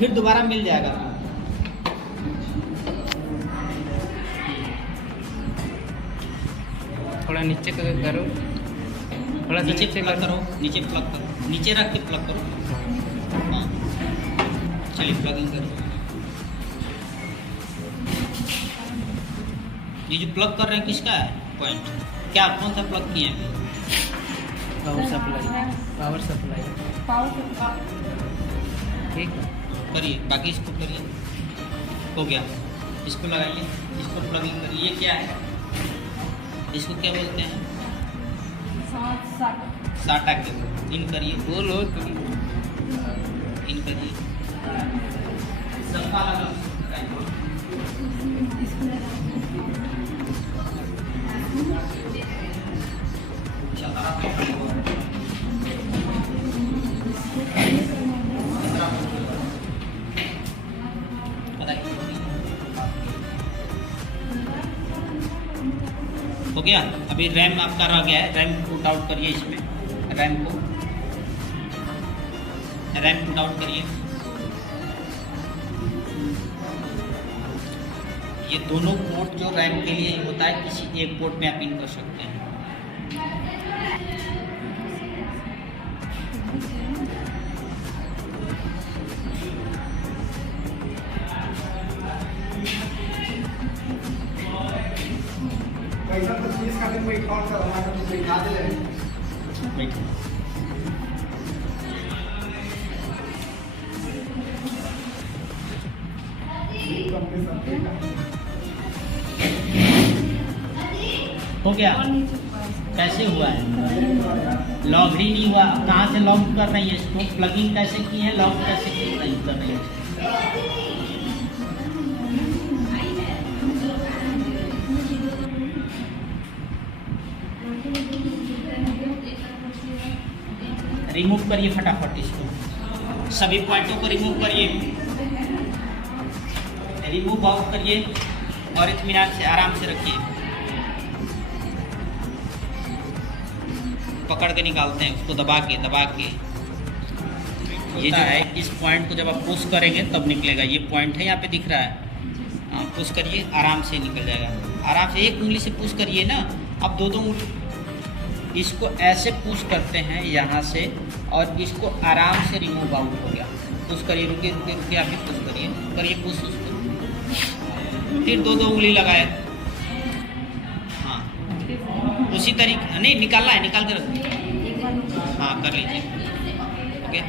फिर दोबारा मिल जाएगा। थोड़ा नीचे करो, थोड़ा नीचे प्लग करो, नीचे प्लग करो, नीचे रख के प्लग करो। हाँ चलिए प्लगिंग करो। ये जो प्लग कर रहे हैं किसका है पॉइंट? क्या कौन सा प्लग किए हैं? Power supply, power supply. ठीक है, करिए, बाकी इसको करिए। हो गया, इसको लगाइए, इसको प्लगिंग करिए। ये क्या है, इसको क्या बोलते हैं? साटा के इन करिए, बोलो तुम। इन करिए, सबका लगा। हो गया। अभी रैम आपका रह गया है, रैम पुट आउट करिए। इसमें रैम पुट आउट करिए। ये दोनों पोर्ट जो रैम के लिए होता है, किसी एक पोर्ट में आप इन कर सकते हैं। पैसा तो 30 का दिन में अकाउंट से बना कर मुझे दिखा दे रहे। हो गया। कैसे हुआ है? लॉग ही नहीं हुआ। कहाँ से लॉग कर रही है इसको? प्लगिंग कैसे की है, लॉग कैसे की कर रही है? रिमूव करिए फटाफट इसको, सभी पॉइंटों को रिमूव करिए, रिमूव आउट करिए और इत्मीनान से आराम से रखिए। पकड़ के निकालते हैं उसको, दबा के। ये जो है, इस पॉइंट को जब आप पुश करेंगे तब निकलेगा। ये पॉइंट है, यहाँ पे दिख रहा है। हाँ, पुश करिए, आराम से निकल जाएगा। आराम से एक उंगली से पुश करिए ना। अब दो उंगली इसको ऐसे पुश करते हैं यहाँ से, और इसको आराम से रिमूव आउट हो गया। पुश करिए, रुकिए, आप पुश करिए पुश उसको। फिर दो उंगली लगाए। हाँ, उसी तरीके नहीं निकालना है, निकाल कर रखिए। हाँ, कर लीजिए। ओके।